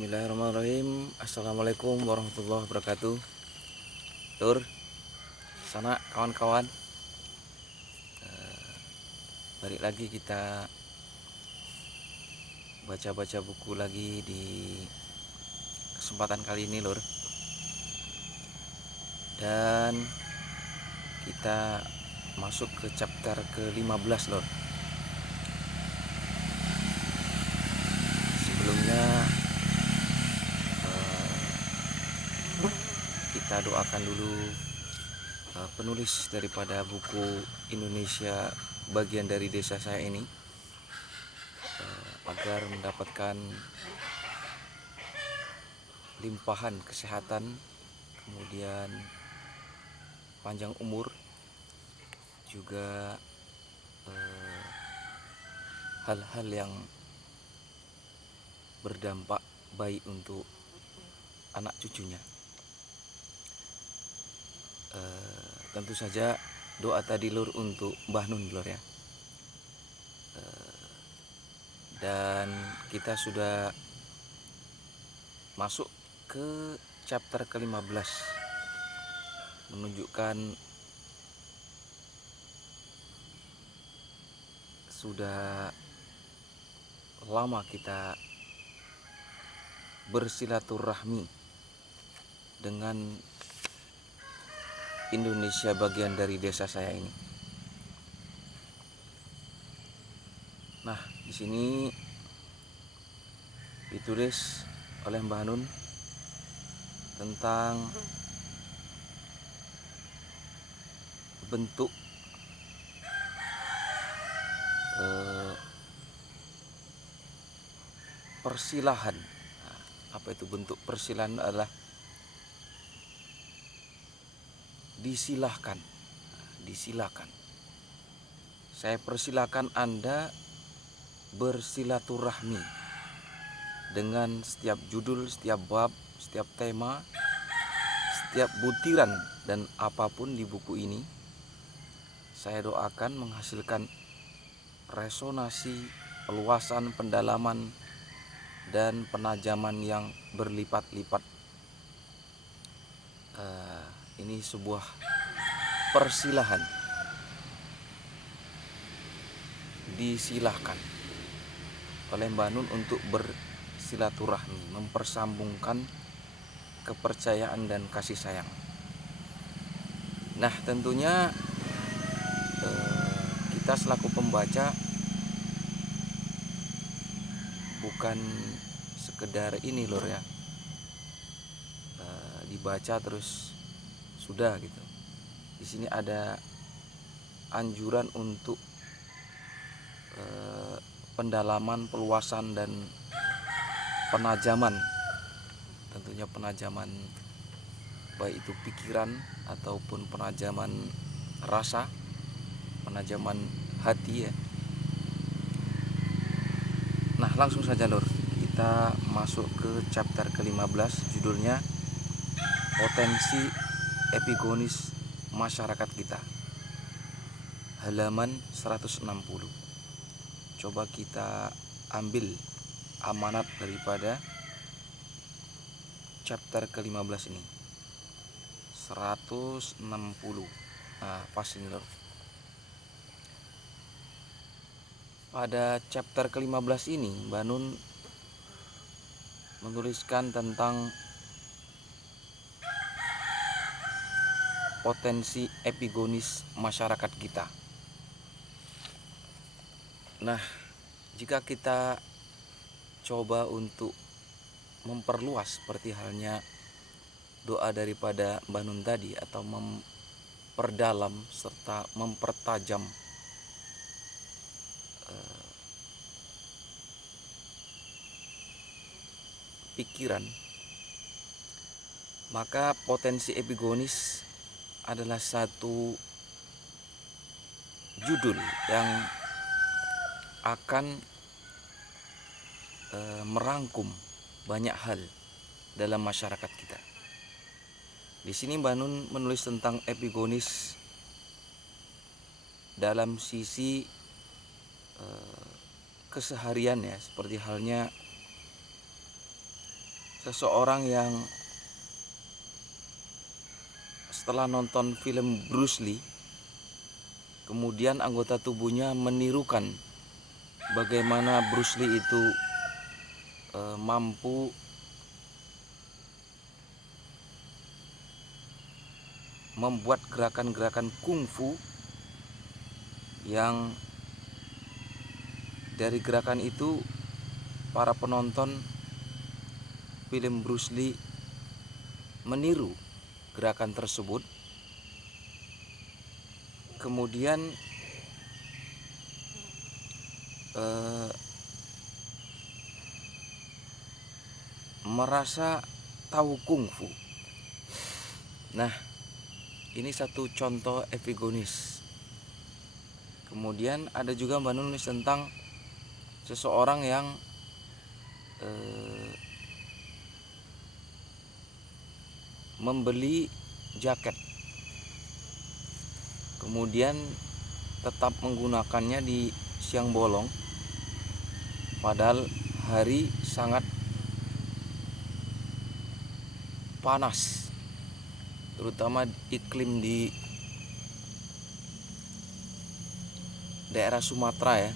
Bismillahirrahmanirrahim. Assalamualaikum warahmatullahi wabarakatuh. Lur, sana kawan-kawan, balik lagi kita baca-baca buku lagi di kesempatan kali ini, Lur. Dan kita masuk ke chapter ke-15, Lur. Sebelumnya kita doakan dulu penulis daripada buku Indonesia bagian dari desa saya ini agar mendapatkan limpahan kesehatan, kemudian panjang umur, juga hal-hal yang berdampak baik untuk anak cucunya. Tentu saja doa tadi, Lur, untuk Mbah Nun, Lur, ya. Dan kita sudah masuk ke chapter ke-15, menunjukkan sudah lama kita bersilaturahmi dengan Indonesia bagian dari desa saya ini. Nah, di sini ditulis oleh Mbah Nun tentang bentuk persilahan. Nah, apa itu bentuk persilahan? Adalah disilahkan. Disilakan. Saya persilakan Anda bersilaturahmi dengan setiap judul, setiap bab, setiap tema, setiap butiran dan apapun di buku ini. Saya doakan menghasilkan resonansi, peluasan, pendalaman, dan penajaman yang berlipat-lipat. Ini sebuah persilahan, disilahkan oleh Mbah Nun untuk bersilaturahmi, mempersambungkan kepercayaan dan kasih sayang. Nah, tentunya kita selaku pembaca bukan sekedar ini, Lur, ya, dibaca terus sudah gitu. Di sini ada anjuran untuk pendalaman, peluasan, dan penajaman. Tentunya penajaman baik itu pikiran ataupun penajaman rasa, penajaman hati, ya. Nah, langsung saja, Lur, kita masuk ke chapter ke-15, judulnya Potensi Epigonis Masyarakat Kita, halaman 160. Coba kita ambil amanat daripada chapter ke-15 ini. 160. Nah, pas ini, Lur. Pada chapter ke-15 ini, Mbah Nun menuliskan tentang potensi epigonis masyarakat kita. Nah, jika kita coba untuk memperluas seperti halnya doa daripada Mbah Nun tadi, atau memperdalam serta mempertajam pikiran, maka potensi epigonis adalah satu judul yang akan merangkum banyak hal dalam masyarakat kita. Di sini Mbah Nun menulis tentang epigonis dalam sisi keseharian, ya, seperti halnya seseorang yang setelah nonton film Bruce Lee, kemudian anggota tubuhnya menirukan bagaimana Bruce Lee itu mampu membuat gerakan-gerakan kungfu yang dari gerakan itu para penonton film Bruce Lee meniru gerakan tersebut. Kemudian merasa tahu kungfu. Nah, ini satu contoh epigonis. Kemudian ada juga Mbak nulis tentang seseorang yang membeli jaket, kemudian tetap menggunakannya di siang bolong, padahal hari sangat panas, terutama iklim di daerah Sumatera ya,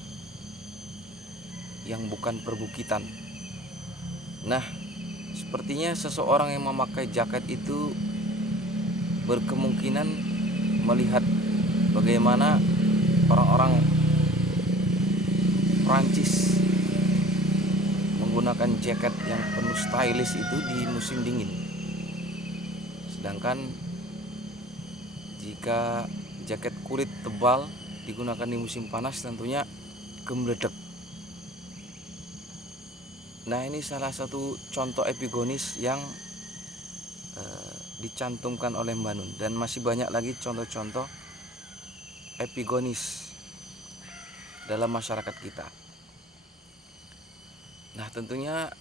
yang bukan perbukitan. Nah, sepertinya seseorang yang memakai jaket itu berkemungkinan melihat bagaimana orang-orang Prancis menggunakan jaket yang penuh stylish itu di musim dingin. Sedangkan jika jaket kulit tebal digunakan di musim panas tentunya gemledek. Nah, ini salah satu contoh epigonis yang dicantumkan oleh Mbak Nun, dan masih banyak lagi contoh-contoh epigonis dalam masyarakat kita. Nah, tentunya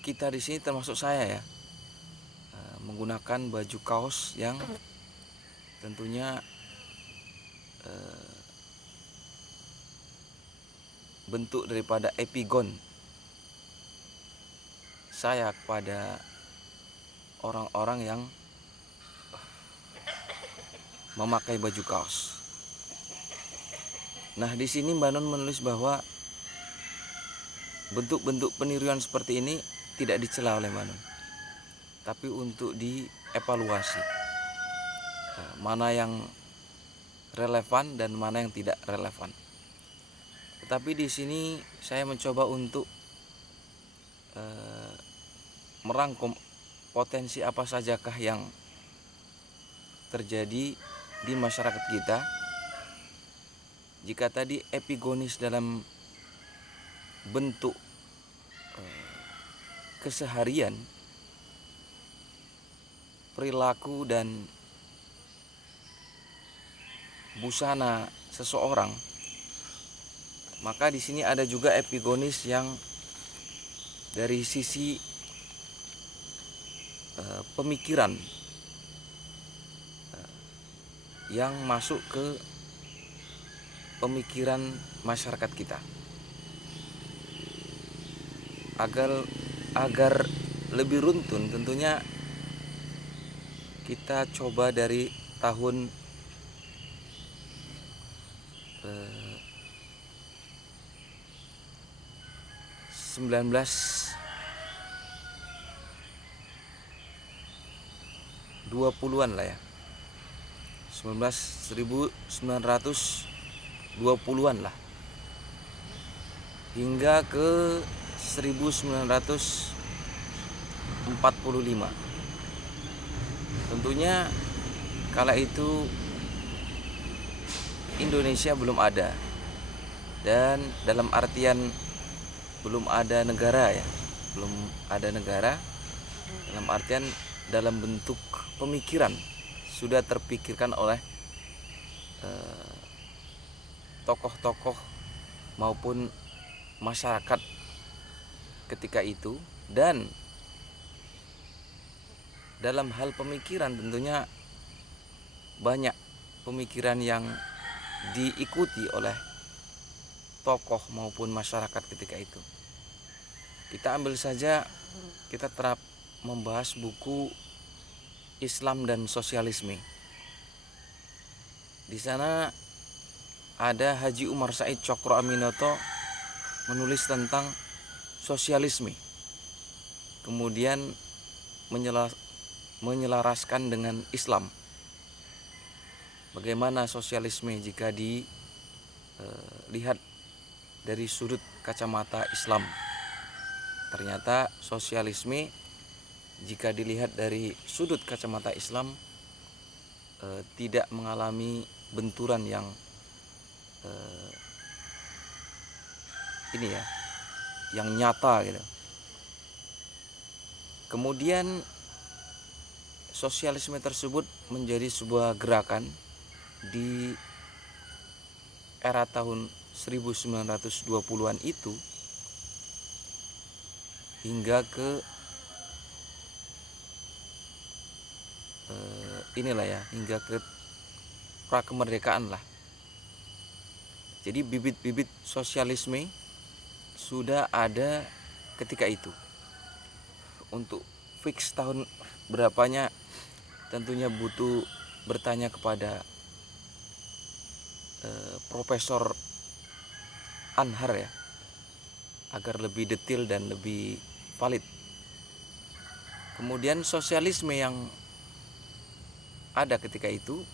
kita di sini termasuk saya ya, menggunakan baju kaos yang tentunya bentuk daripada epigon saya kepada orang-orang yang memakai baju kaos. Nah, di sini Mbak Nun menulis bahwa bentuk-bentuk peniruan seperti ini tidak dicela oleh Mbak Nun, tapi untuk dievaluasi mana yang relevan dan mana yang tidak relevan. Tetapi di sini saya mencoba untuk merangkum potensi apa sajakah yang terjadi di masyarakat kita. Jika tadi epigonis dalam bentuk keseharian, perilaku dan busana seseorang, maka di sini ada juga epigonis yang dari sisi pemikiran yang masuk ke pemikiran masyarakat kita. Agar lebih runtun, tentunya kita coba dari tahun 1920-an lah ya, 1920-an lah, hingga ke 1945. Tentunya kala itu Indonesia belum ada, dan dalam artian belum ada negara ya, belum ada negara dalam artian dalam bentuk pemikiran sudah terpikirkan oleh tokoh-tokoh maupun masyarakat ketika itu. Dan dalam hal pemikiran tentunya banyak pemikiran yang diikuti oleh tokoh maupun masyarakat ketika itu. Kita ambil saja, kita terap membahas buku Islam dan Sosialisme. Di sana ada Haji Umar Said Cokro Aminoto menulis tentang sosialisme, kemudian menyelaraskan dengan Islam. Bagaimana sosialisme jika dilihat dari sudut kacamata Islam? Ternyata sosialisme jika dilihat dari sudut kacamata Islam tidak mengalami benturan yang yang nyata gitu. Kemudian sosialisme tersebut menjadi sebuah gerakan di era tahun 1920-an itu hingga ke hingga ke prakemerdekaan lah. Jadi bibit-bibit sosialisme sudah ada ketika itu. Untuk fix tahun berapanya tentunya butuh bertanya kepada Profesor Anhar ya, agar lebih detail dan lebih valid. Kemudian sosialisme yang ada ketika itu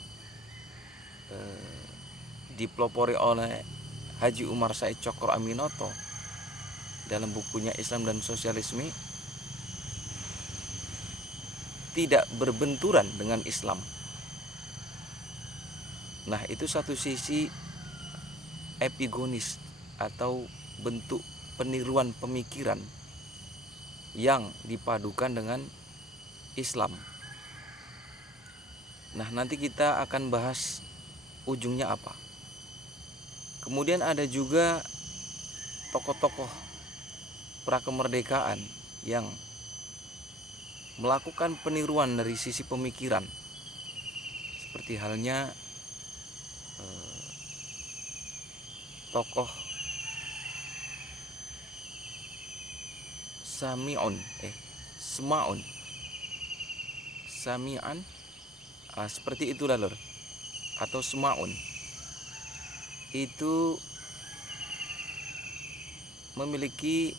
dipelopori oleh Haji Umar Said Cokro Aminoto dalam bukunya Islam dan Sosialisme tidak berbenturan dengan Islam. Nah, itu satu sisi epigonis atau bentuk peniruan pemikiran yang dipadukan dengan Islam. Nah, nanti kita akan bahas ujungnya apa. Kemudian ada juga tokoh-tokoh prakemerdekaan yang melakukan peniruan dari sisi pemikiran, seperti halnya tokoh Sami'an seperti itulah lor, atau Semaun. Itu memiliki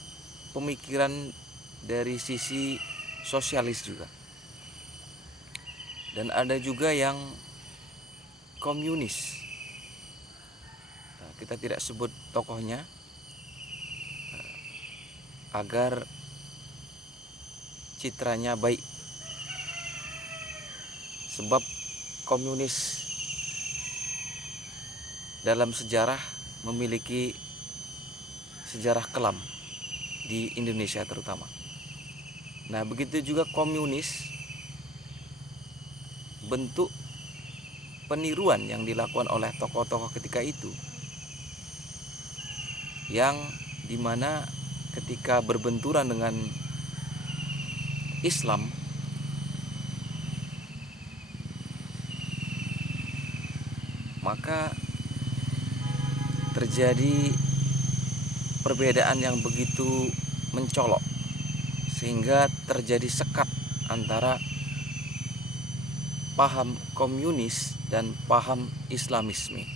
pemikiran dari sisi sosialis juga. Dan ada juga yang komunis. Kita tidak sebut tokohnya agar citranya baik. Sebab komunis dalam sejarah memiliki sejarah kelam di Indonesia terutama. Nah, begitu juga komunis, bentuk peniruan yang dilakukan oleh tokoh-tokoh ketika itu, yang dimana ketika berbenturan dengan Islam, maka terjadi perbedaan yang begitu mencolok, sehingga terjadi sekat antara paham komunis dan paham Islamisme.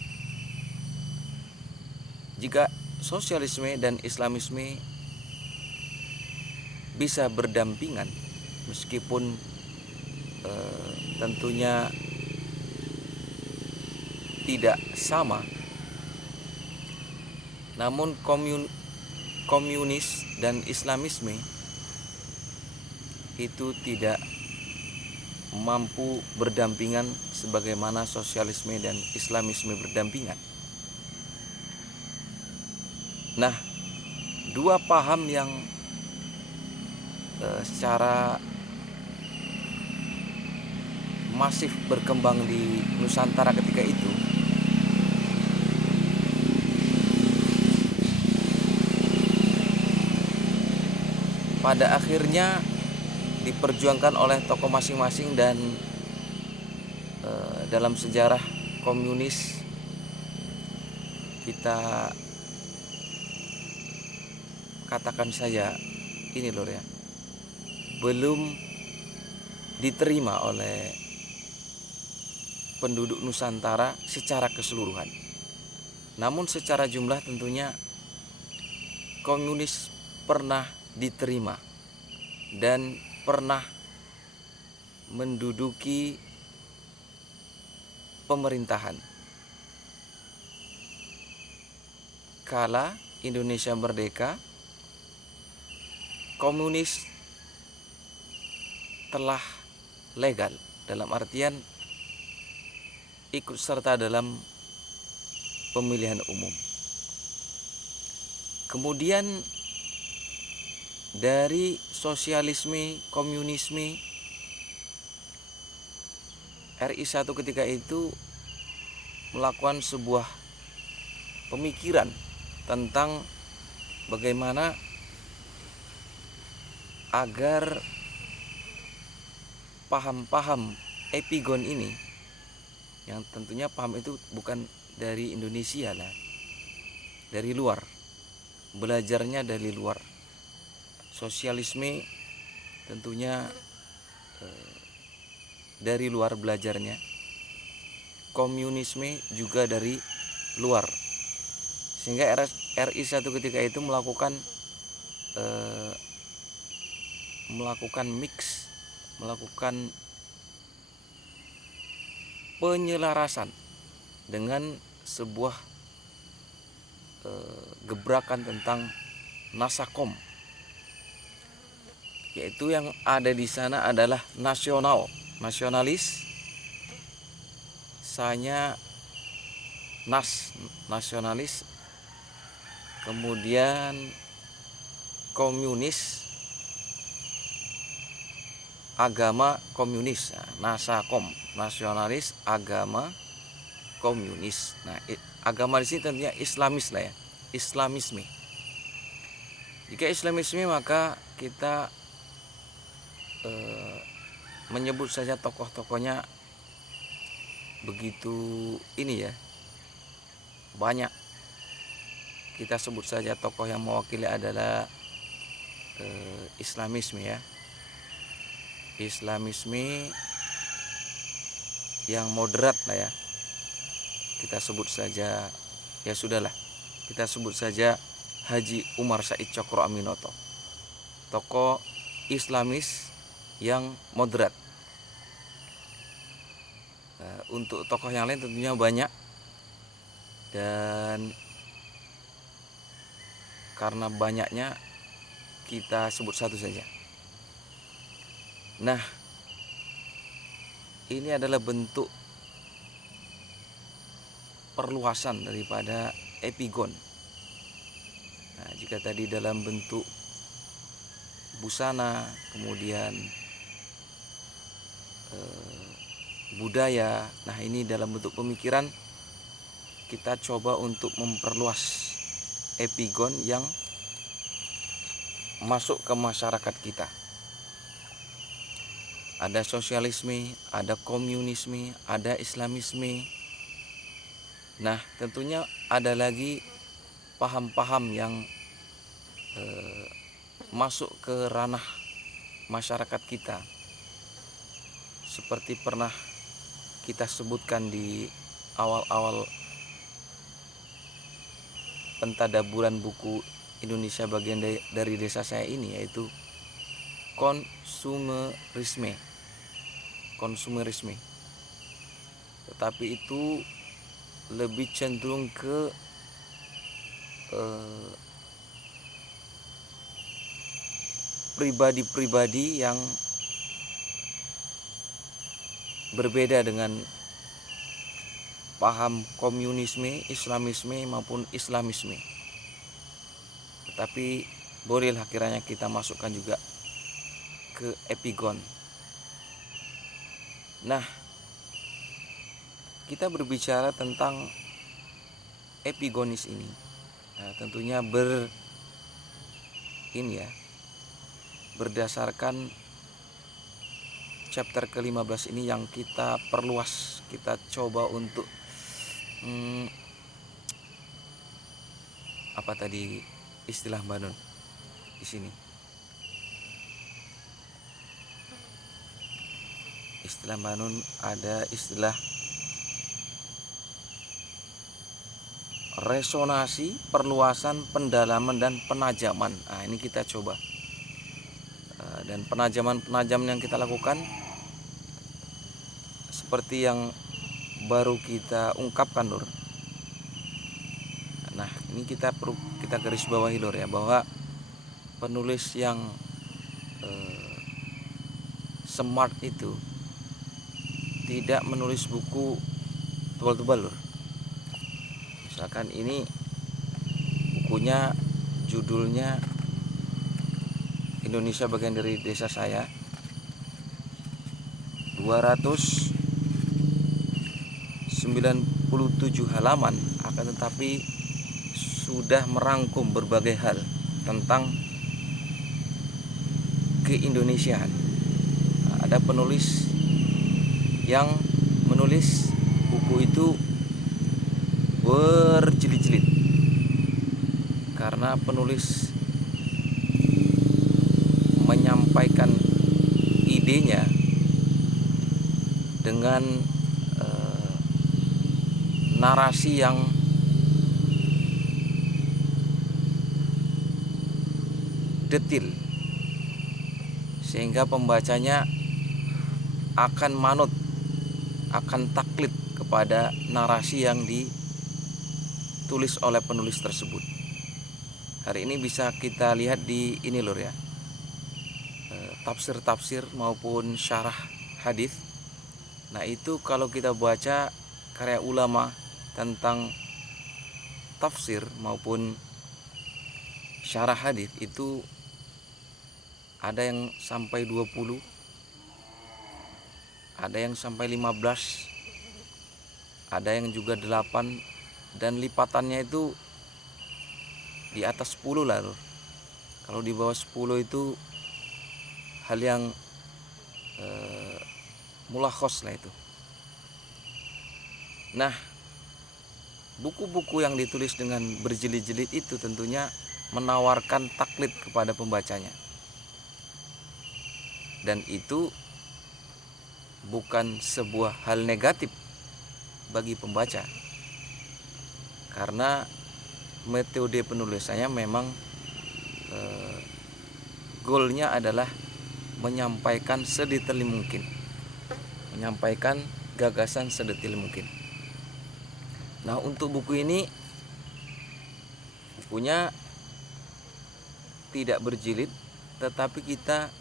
Jika sosialisme dan Islamisme bisa berdampingan, meskipun tentunya tidak sama, namun komunis dan Islamisme itu tidak mampu berdampingan sebagaimana sosialisme dan Islamisme berdampingan. Nah, dua paham yang secara masif berkembang di Nusantara ketika itu pada akhirnya diperjuangkan oleh tokoh masing-masing, dan dalam sejarah komunis kita katakan saja ini lho ya, belum diterima oleh penduduk Nusantara secara keseluruhan. Namun secara jumlah tentunya komunis pernah diterima dan pernah menduduki pemerintahan. Kala Indonesia merdeka, komunis telah legal, dalam artian ikut serta dalam pemilihan umum. Kemudian dari sosialisme, komunisme, RI 1 ketika itu melakukan sebuah pemikiran tentang bagaimana agar paham-paham epigon ini, yang tentunya paham itu bukan dari Indonesia lah, dari luar, belajarnya dari luar. Sosialisme tentunya dari luar belajarnya, komunisme juga dari luar, sehingga RI 1 ketika itu melakukan mix, melakukan penyelarasan dengan sebuah gebrakan tentang Nasakom, yaitu yang ada di sana adalah nasionalis, nasionalis, kemudian komunis, agama komunis. Nasakom, nasionalis, agama komunis. Nah, agama di sini tentunya Islamis lah ya, Islamisme. Jika Islamisme maka kita menyebut saja tokoh-tokohnya begitu ini ya, banyak. Kita sebut saja tokoh yang mewakili adalah Islamisme ya, Islamisme yang moderat lah ya. Kita sebut saja, ya sudahlah, kita sebut saja Haji Umar Said Cokro Aminoto, tokoh Islamis yang moderat. Untuk tokoh yang lain tentunya banyak, dan karena banyaknya kita sebut satu saja. Nah, ini adalah bentuk perluasan daripada epigon. Nah, jika tadi dalam bentuk busana, kemudian budaya, nah ini dalam bentuk pemikiran kita coba untuk memperluas epigon yang masuk ke masyarakat kita. Ada sosialisme, ada komunisme, ada Islamisme. Nah, tentunya ada lagi paham-paham yang masuk ke ranah masyarakat kita, seperti pernah kita sebutkan di awal-awal pentadaburan buku Indonesia bagian dari desa saya ini, yaitu konsumerisme. Tetapi itu lebih cenderung ke pribadi-pribadi yang berbeda dengan paham komunisme, Islamisme maupun Islamisme. Tetapi bolehlah kiranya kita masukkan juga ke epigon. Nah, kita berbicara tentang epigonis ini, nah, tentunya berdasarkan chapter ke-15 ini yang kita perluas, kita coba untuk apa tadi istilah Mbak Nun di sini, istilah Banun ada istilah resonansi, perluasan, pendalaman, dan penajaman. Nah, ini kita coba. Dan penajaman-penajaman yang kita lakukan seperti yang baru kita ungkapkan, Lur. Nah, ini kita garis bawahi, Lur, ya, bahwa penulis yang smart itu tidak menulis buku tebal-tebal, Lur. Misalkan ini bukunya judulnya Indonesia bagian dari desa saya, 297 halaman, akan tetapi sudah merangkum berbagai hal tentang keindonesiaan. Ada penulis yang menulis buku itu berjilid-jilid karena penulis menyampaikan idenya dengan narasi yang detil, sehingga pembacanya akan manut, akan taklid kepada narasi yang ditulis oleh penulis tersebut. Hari ini bisa kita lihat di ini, Lur, ya, tafsir-tafsir maupun syarah hadis. Nah, itu kalau kita baca karya ulama tentang tafsir maupun syarah hadis, itu ada yang sampai 20, ada yang sampai 15, ada yang juga 8, dan lipatannya itu di atas 10 lah, Lur. Kalau di bawah 10 itu hal yang mulakhos lah itu. Nah, buku-buku yang ditulis dengan berjilid-jilid itu tentunya menawarkan taklid kepada pembacanya. Dan itu bukan sebuah hal negatif bagi pembaca, karena metode penulisannya memang goalnya adalah menyampaikan sedetail mungkin, menyampaikan gagasan sedetail mungkin. Nah, untuk buku ini, bukunya tidak berjilid, tetapi kita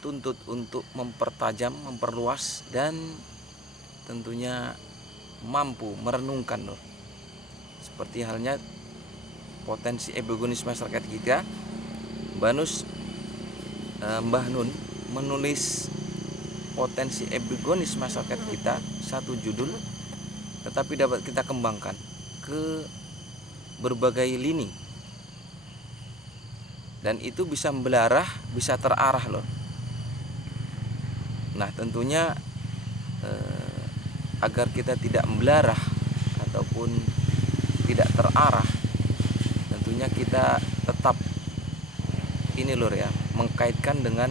dituntut untuk mempertajam, memperluas, dan tentunya mampu merenungkan, Lur. Seperti halnya potensi epigonis masyarakat kita, Mbah Nun menulis potensi epigonis masyarakat kita satu judul, tetapi dapat kita kembangkan ke berbagai lini, dan itu bisa membelarah, bisa terarah, loh. Nah, tentunya agar kita tidak membelarah ataupun tidak terarah, tentunya kita tetap ini, Lur, ya, mengkaitkan dengan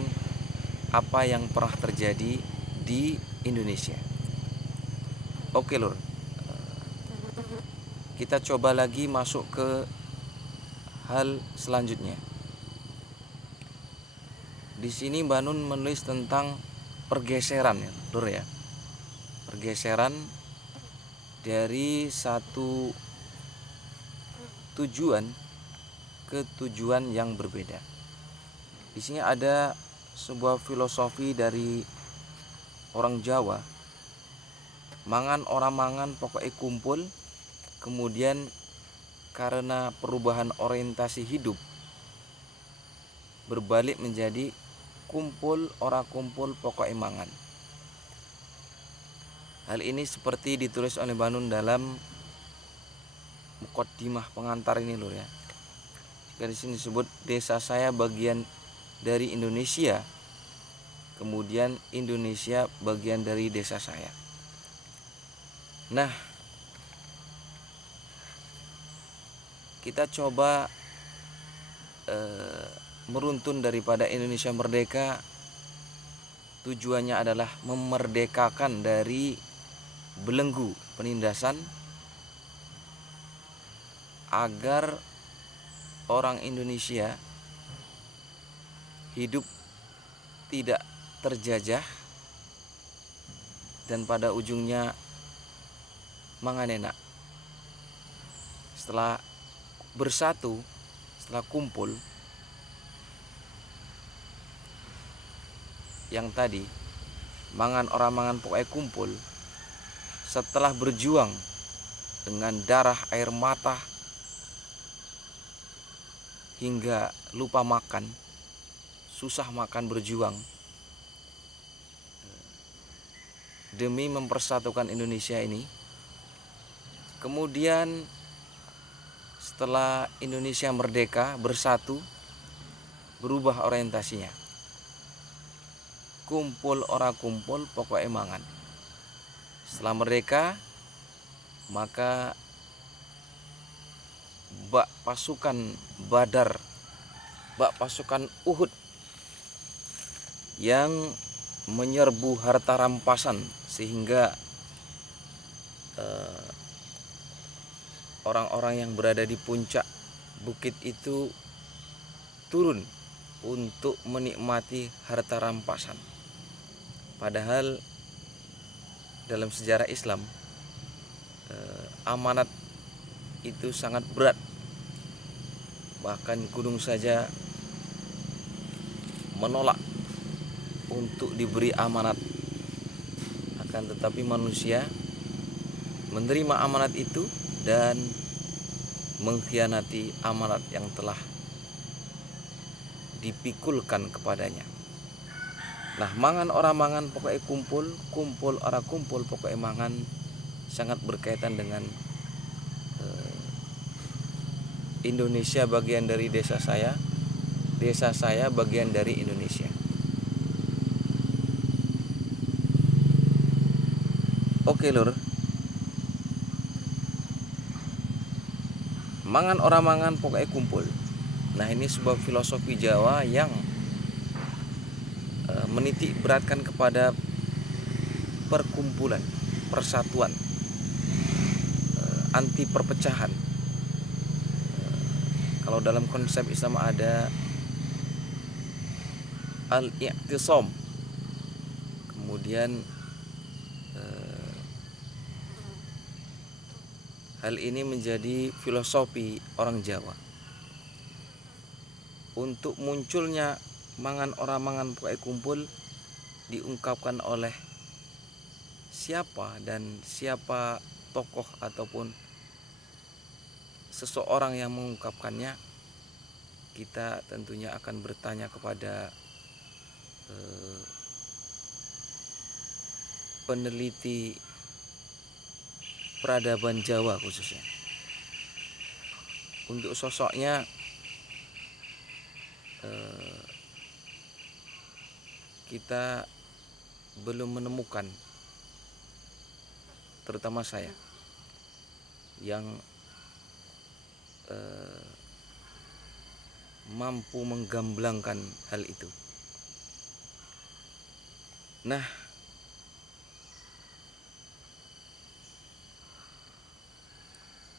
apa yang pernah terjadi di Indonesia. Oke, Lur, kita coba lagi masuk ke hal selanjutnya. Di sini Mbah Nun menulis tentang pergeseran, ya, Lur, ya. Pergeseran dari satu tujuan ke tujuan yang berbeda. Di sini ada sebuah filosofi dari orang Jawa. Mangan orang mangan pokoknya kumpul. Kemudian karena perubahan orientasi hidup berbalik menjadi kumpul ora kumpul pokoknya mangan. Hal ini seperti ditulis oleh Mbah Nun dalam muqaddimah pengantar ini, Lur, ya. Jika di sini disebut desa saya bagian dari Indonesia, kemudian Indonesia bagian dari desa saya. Nah, kita coba meruntun daripada Indonesia merdeka tujuannya adalah memerdekakan dari belenggu penindasan agar orang Indonesia hidup tidak terjajah dan pada ujungnya manganena. Setelah bersatu, setelah kumpul, yang tadi mangan orang mangan pokoknya kumpul, setelah berjuang dengan darah air mata hingga lupa makan, susah makan berjuang demi mempersatukan Indonesia ini. Kemudian setelah Indonesia merdeka, bersatu, berubah orientasinya. Kumpul ora kumpul pokoknya mangan. Setelah merdeka, maka bak pasukan Badar, bak pasukan Uhud yang menyerbu harta rampasan sehingga orang-orang yang berada di puncak bukit itu turun untuk menikmati harta rampasan. Padahal dalam sejarah Islam amanat itu sangat berat. Bahkan gunung saja menolak untuk diberi amanat. Akan tetapi manusia menerima amanat itu dan mengkhianati amanat yang telah dipikulkan kepadanya. Nah, mangan ora mangan pokoknya kumpul, kumpul ora kumpul pokoknya mangan sangat berkaitan dengan Indonesia bagian dari desa saya bagian dari Indonesia. Oke lur, mangan ora mangan pokoknya kumpul. Nah, ini sebuah filosofi Jawa yang menitik beratkan kepada perkumpulan, persatuan, anti perpecahan. Kalau dalam konsep Islam ada al-i'tisam, kemudian hal ini menjadi filosofi orang Jawa. Untuk munculnya mangan ora mangan pokoknya kumpul diungkapkan oleh siapa dan siapa tokoh ataupun seseorang yang mengungkapkannya, kita tentunya akan bertanya kepada peneliti peradaban Jawa khususnya. Untuk sosoknya kita belum menemukan, terutama saya, yang mampu menggamblangkan hal itu. Nah,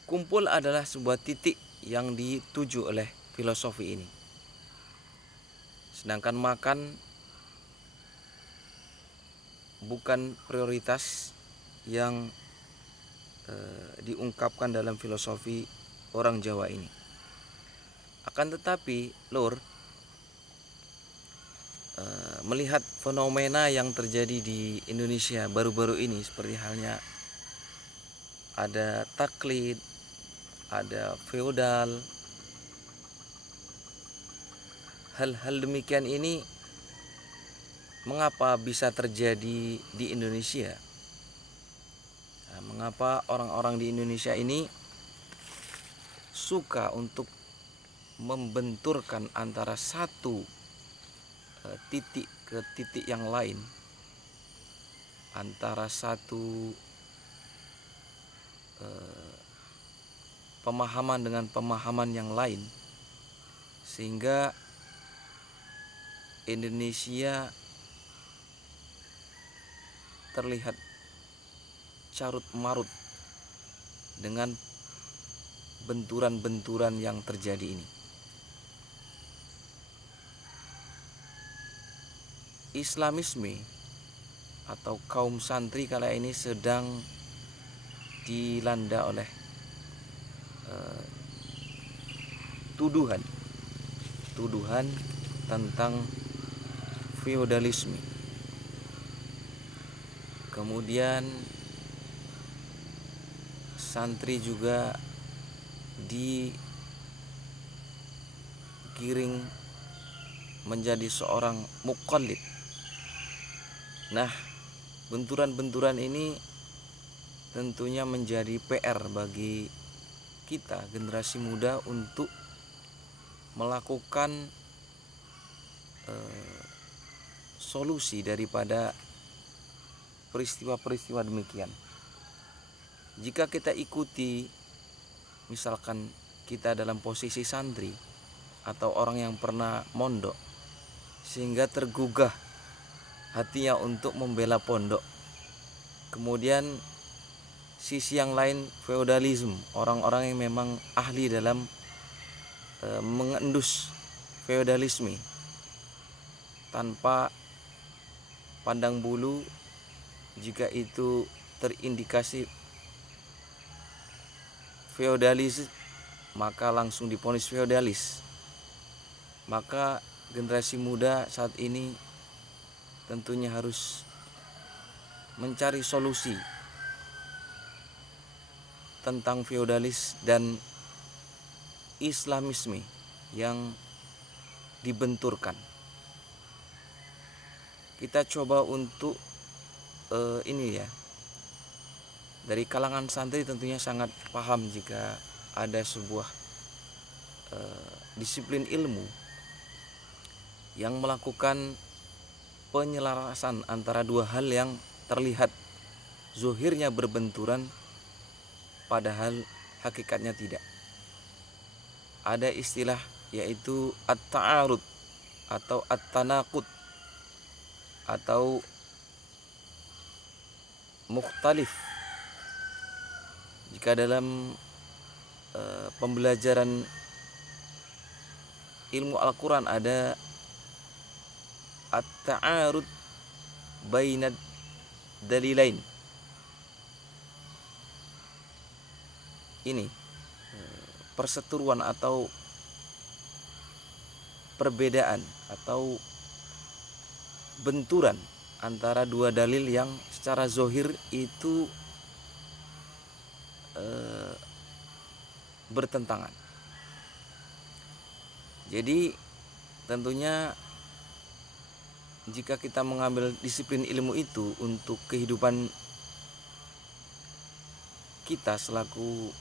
kumpul adalah sebuah titik yang dituju oleh filosofi ini. Sedangkan makan bukan prioritas yang diungkapkan dalam filosofi orang Jawa ini. Akan tetapi, lur, melihat fenomena yang terjadi di Indonesia baru-baru ini, seperti halnya ada taklid, ada feodal, hal-hal demikian ini mengapa bisa terjadi di Indonesia? Nah, mengapa orang-orang di Indonesia ini suka untuk membenturkan antara satu titik ke titik yang lain, antara satu pemahaman dengan pemahaman yang lain, sehingga Indonesia terlihat carut marut dengan benturan-benturan yang terjadi ini. Islamisme atau kaum santri kala ini sedang dilanda oleh tuduhan tentang feodalisme. Kemudian santri juga digiring menjadi seorang muqallid. Nah, benturan-benturan ini tentunya menjadi PR bagi kita generasi muda untuk melakukan solusi daripada peristiwa-peristiwa demikian. Jika kita ikuti, misalkan kita dalam posisi santri atau orang yang pernah mondok, sehingga tergugah hatinya untuk membela pondok. Kemudian sisi yang lain feodalisme, orang-orang yang memang ahli dalam mengendus feodalisme tanpa pandang bulu. Jika itu terindikasi feodalis, maka langsung divonis feodalis. Maka generasi muda saat ini tentunya harus mencari solusi tentang feodalis dan Islamisme yang dibenturkan. Kita coba untuk ini ya, dari kalangan santri tentunya sangat paham jika ada sebuah disiplin ilmu yang melakukan penyelarasan antara dua hal yang terlihat zuhirnya berbenturan padahal hakikatnya tidak. Ada istilah yaitu at-ta'arud atau at-tanaqud atau mukhtalif. Jika dalam pembelajaran ilmu Al-Quran ada at-ta'arud bainad dalilain. Ini perseteruan atau perbedaan atau benturan antara dua dalil yang secara zohir itu bertentangan. Jadi tentunya jika kita mengambil disiplin ilmu itu untuk kehidupan kita selaku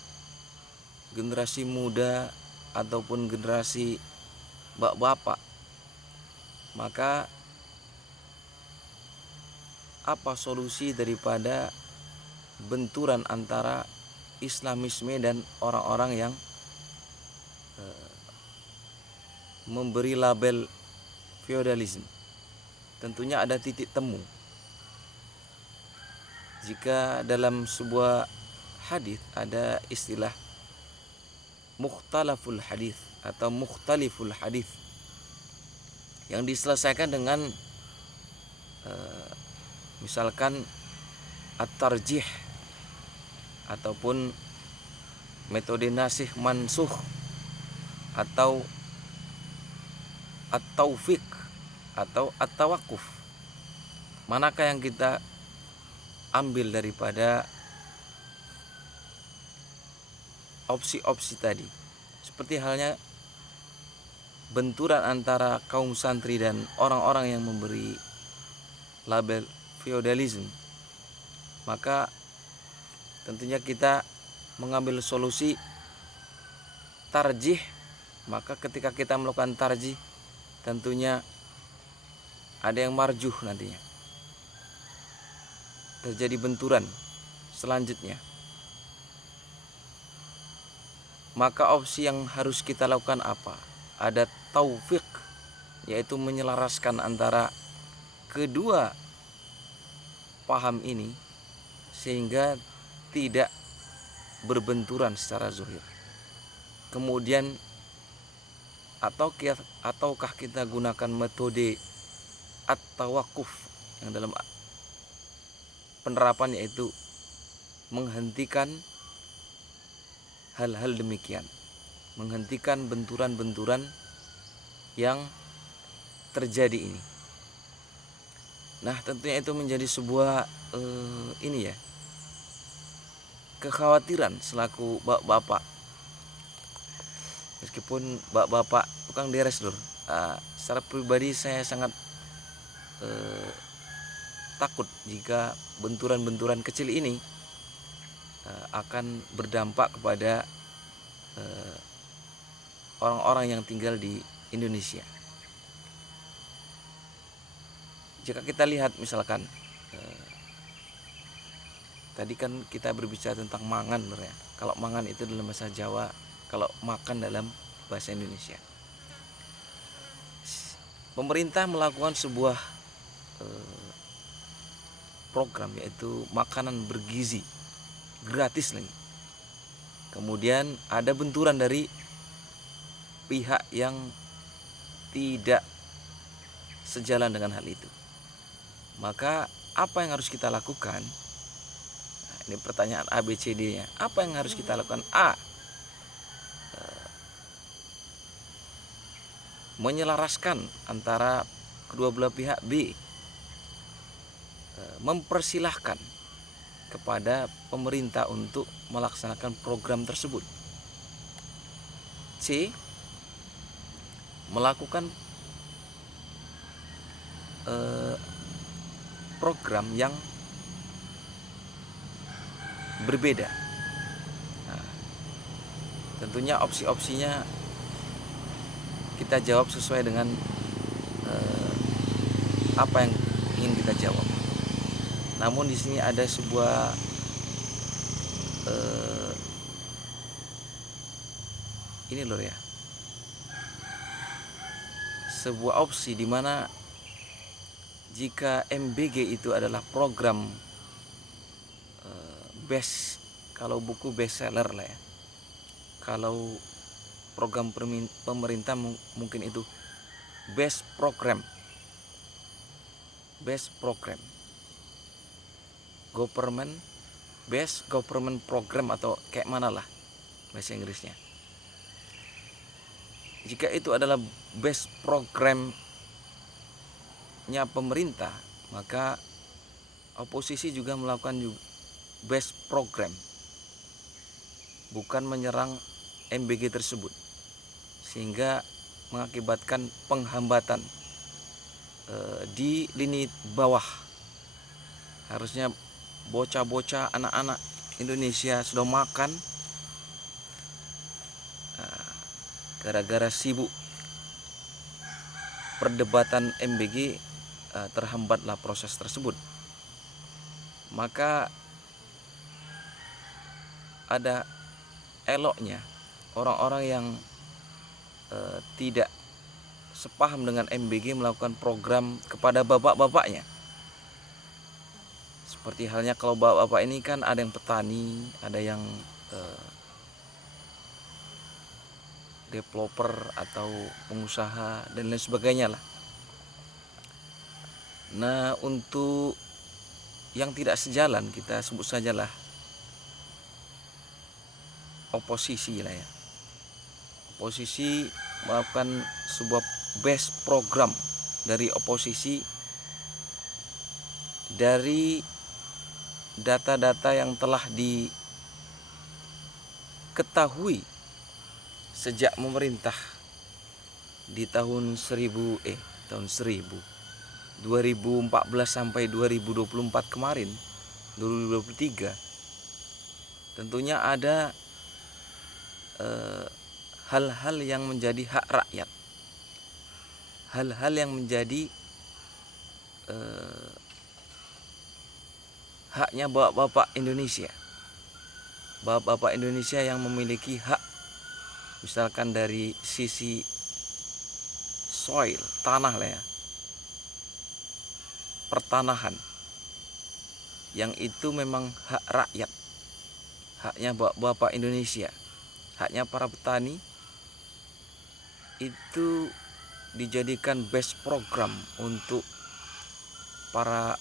generasi muda ataupun generasi bapak-bapak, maka apa solusi daripada benturan antara Islamisme dan orang-orang yang memberi label feodalisme? Tentunya ada titik temu. Jika dalam sebuah hadis ada istilah mukhtalaful hadis atau mukhtaliful hadis yang diselesaikan dengan misalkan at-tarjih ataupun metode nasih mansuh atau at-taufiq atau at-tawakkuf. Manakah yang kita ambil daripada opsi-opsi tadi? Seperti halnya benturan antara kaum santri dan orang-orang yang memberi label feodalisme, maka tentunya kita mengambil solusi tarjih. Maka ketika kita melakukan tarjih, tentunya ada yang marjuh, nantinya terjadi benturan selanjutnya. Maka opsi yang harus kita lakukan apa? Ada taufik yaitu menyelaraskan antara kedua paham ini sehingga tidak berbenturan secara zahir. Kemudian ataukah kita gunakan metode at-tawakuf yang dalam penerapan yaitu menghentikan hal-hal demikian, menghentikan benturan-benturan yang terjadi ini. Nah, tentunya itu menjadi sebuah kekhawatiran selaku bapak-bapak. Meskipun bapak-bapak tukang deres Lur, secara pribadi saya sangat takut jika benturan-benturan kecil ini akan berdampak kepada orang-orang yang tinggal di Indonesia. Jika kita lihat misalkan tadi kan kita berbicara tentang mangan Lur ya. Kalau mangan itu dalam bahasa Jawa, kalau makan dalam bahasa Indonesia. Pemerintah melakukan sebuah program yaitu makanan bergizi gratis lagi. Kemudian ada benturan dari pihak yang tidak sejalan dengan hal itu. Maka apa yang harus kita lakukan? Nah, ini pertanyaan ABCD-nya. Apa yang harus kita lakukan? A. Menyelaraskan antara kedua belah pihak. B. Mempersilahkan kepada pemerintah untuk melaksanakan program tersebut. C. Melakukan program yang berbeda. Nah, tentunya opsi-opsinya kita jawab sesuai dengan apa yang ingin kita jawab. Namun di sini ada sebuah ini Lur ya, sebuah opsi di mana jika MBG itu adalah program best, kalau buku bestseller lah ya. Kalau program pemerintah mungkin itu best program, government best government program atau kayak mana lah bahasa Inggrisnya. Jika itu adalah best programnya pemerintah, maka oposisi juga melakukan best program, bukan menyerang MBG tersebut, sehingga mengakibatkan penghambatan di lini bawah. Harusnya bocah-bocah, anak-anak Indonesia sudah makan, gara-gara sibuk perdebatan MBG terhambatlah proses tersebut. Maka ada eloknya orang-orang yang tidak sepaham dengan MBG melakukan program kepada bapak-bapaknya. Seperti halnya kalau bapak-bapak ini kan ada yang petani, ada yang developer atau pengusaha dan lain sebagainya lah. Nah, untuk yang tidak sejalan kita sebut sajalah oposisi lah ya. Oposisi melakukan sebuah best program dari oposisi dari data-data yang telah diketahui sejak memerintah di tahun 2014 sampai 2024 kemarin, 2023, tentunya ada hal-hal yang menjadi hak rakyat, hal-hal yang menjadi haknya bapak-bapak Indonesia, bapak-bapak Indonesia yang memiliki hak, misalkan dari sisi soil, tanah lah ya, pertanahan, yang itu memang hak rakyat, haknya Bapak Indonesia, haknya para petani, itu dijadikan best program untuk para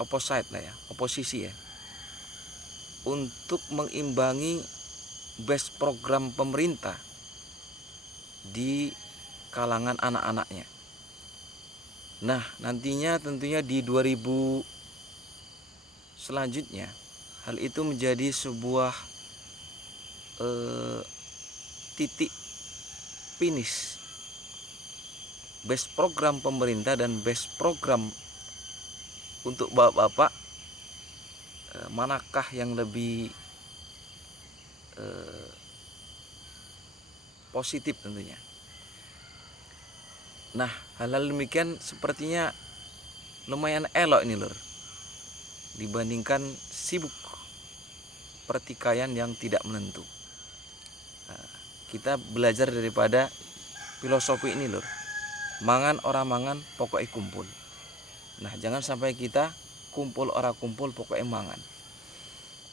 opposite lah ya, oposisi ya, untuk mengimbangi best program pemerintah di kalangan anak-anaknya. Nah, nantinya tentunya di 2000 selanjutnya hal itu menjadi sebuah titik finish best program pemerintah dan best program untuk bapak-bapak, manakah yang lebih positif tentunya. Nah, hal-hal demikian sepertinya lumayan elok ini lur, dibandingkan sibuk pertikaian yang tidak menentu. Nah, kita belajar daripada filosofi ini lur, mangan ora mangan pokoknya kumpul. Nah, jangan sampai kita kumpul ora kumpul pokoknya mangan.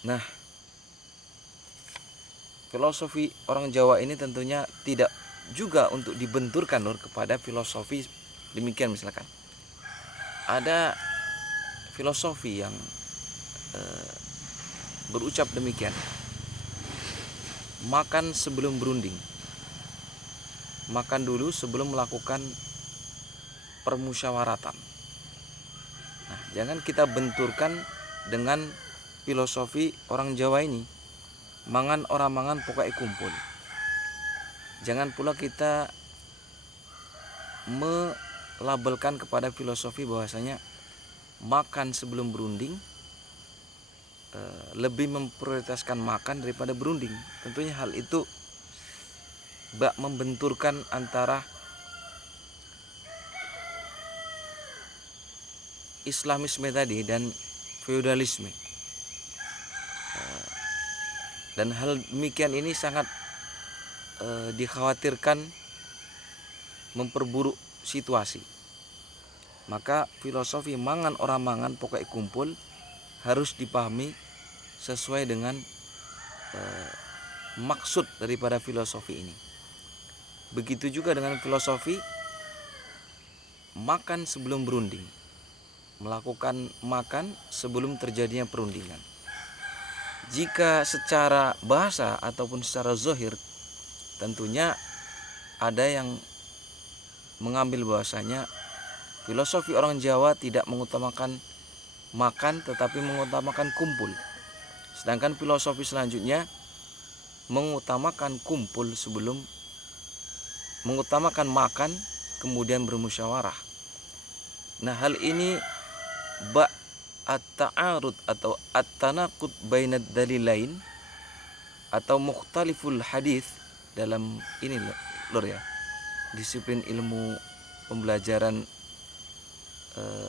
Nah, filosofi orang Jawa ini tentunya tidak juga untuk dibenturkan lur kepada filosofi demikian. Misalkan ada filosofi yang berucap demikian, makan sebelum berunding, makan dulu sebelum melakukan permusyawaratan. Nah, jangan kita benturkan dengan filosofi orang Jawa ini, mangan ora mangan pokoknya kumpul. Jangan pula kita melabelkan kepada filosofi bahwasanya makan sebelum berunding lebih memprioritaskan makan daripada berunding. Tentunya hal itu membenturkan antara Islamisme tadi dan feudalisme. Dan hal demikian ini sangat dikhawatirkan memperburuk situasi. Maka filosofi mangan ora mangan pokoknya kumpul harus dipahami sesuai dengan maksud daripada filosofi ini. Begitu juga dengan filosofi makan sebelum berunding, melakukan makan sebelum terjadinya perundingan. Jika secara bahasa ataupun secara zahir, tentunya ada yang mengambil bahwasanya filosofi orang Jawa tidak mengutamakan makan tetapi mengutamakan kumpul. Sedangkan filosofi selanjutnya mengutamakan kumpul sebelum mengutamakan makan kemudian bermusyawarah. Nah, hal ini at-ta'arud atau at-tanaqud bainad dalilain atau mukhtaliful hadis dalam ini lur ya, disiplin ilmu pembelajaran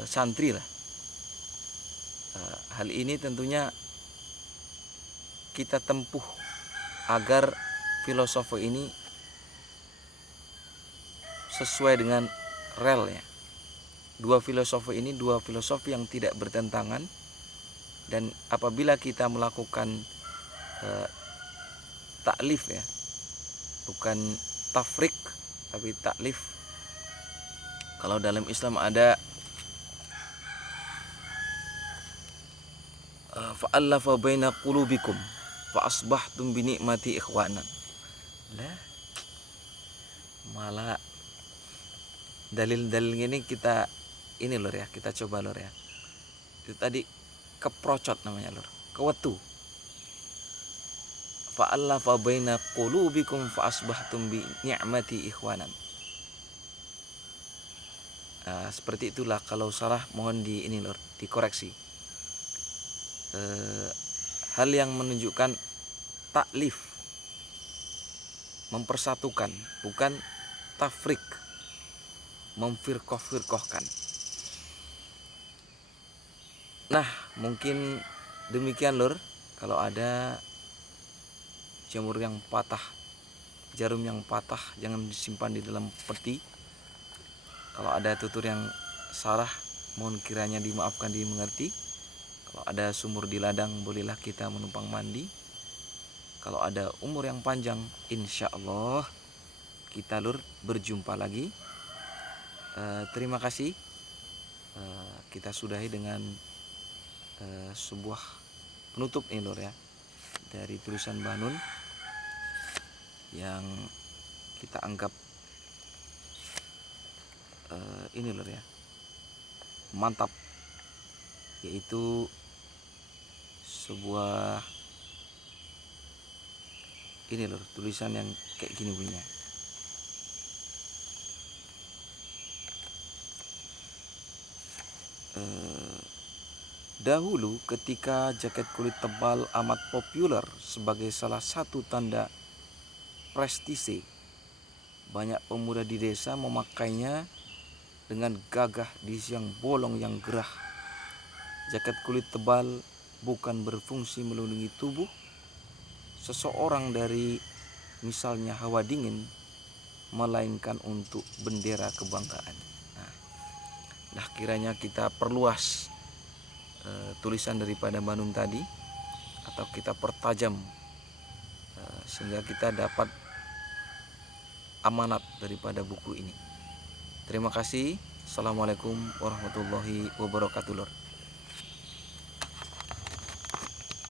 santri lah. Hal ini tentunya kita tempuh agar filosofi ini sesuai dengan relnya. Dua filosofi ini dua filosofi yang tidak bertentangan, dan apabila kita melakukan taklif ya, bukan tafrik tapi taklif. Kalau dalam Islam ada fa'allafa baina qulubikum fa asbahtum bi ni'mati ikhwanan. Lah, malah dalil-dalil ini kita ini lur ya, kita coba lur ya. Itu tadi keprocot namanya lur, kewetu. Fa'allafa baina qulubikum fa asbahtum bi ni'mati ikhwanan. Seperti itulah, kalau salah mohon di ini lur, dikoreksi. Hal yang menunjukkan taklif, mempersatukan, bukan tafrik, memfirqoh-firqohkan. Nah, mungkin demikian lur. Kalau ada jamur yang patah jarum yang patah jangan disimpan di dalam peti. Kalau ada tutur yang salah, mohon kiranya dimaafkan, dimengerti. Kalau ada sumur di ladang, bolehlah kita menumpang mandi. Kalau ada umur yang panjang, insya Allah kita lur berjumpa lagi. Terima kasih. Kita sudahi dengan sebuah penutup nih lur ya, dari tulisan Mbah Nun yang kita anggap ini lur ya, mantap, yaitu sebuah ini lur, tulisan yang kayak gini bunyinya. Dahulu ketika jaket kulit tebal amat populer sebagai salah satu tanda prestise, banyak pemuda di desa memakainya dengan gagah di siang bolong yang gerah. Jaket kulit tebal bukan berfungsi melindungi tubuh seseorang dari misalnya hawa dingin, melainkan untuk bendera kebanggaan. Nah, kiranya kita perluas tulisan daripada Mbah Nun tadi, atau kita pertajam sehingga kita dapat amanat daripada buku ini. Terima kasih. Assalamualaikum warahmatullahi wabarakatuh.